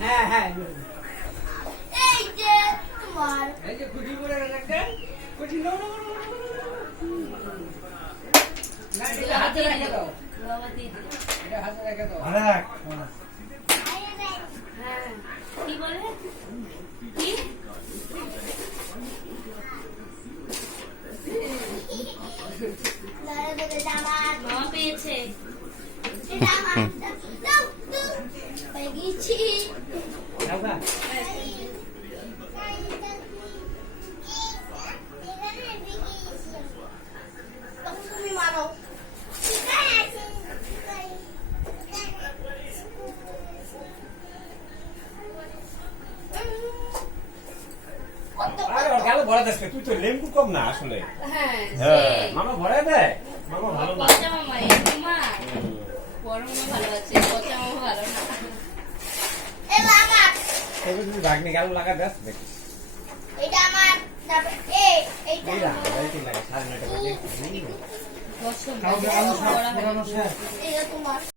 হ্যাঁ হ্যাঁ এই যে তোমার এই যে কুটি করে রাখতে কুটি নো নো না এটা হাতে রেখে দাও এটা হাতে রেখে দাও আরে হ্যাঁ কি বলে কি দাঁড়া দাঁড়া জামাত মামা পেয়েছে জামাত দাও পেয়ে গেছি দাদা তুমি মারো আরে ওর গালে ভরা দেশ তুই তো লেম্বু কম না আসলে হ্যাঁ হ্যাঁ মামা ভরা দেয় মামা ভালো না পচা মামা এই তোমার বড় মামা ভালো আছে পচা মামা ভালো না এ বাবা তবে তুমি ভাগ্নে গালে লাগা দেশ দেখিস এটা আমার তারপর এইটা এই লাগা কি লাগা 9:30 বাজে বছর কাউকে আলু শাক পুরানো শেষ এটা তোমার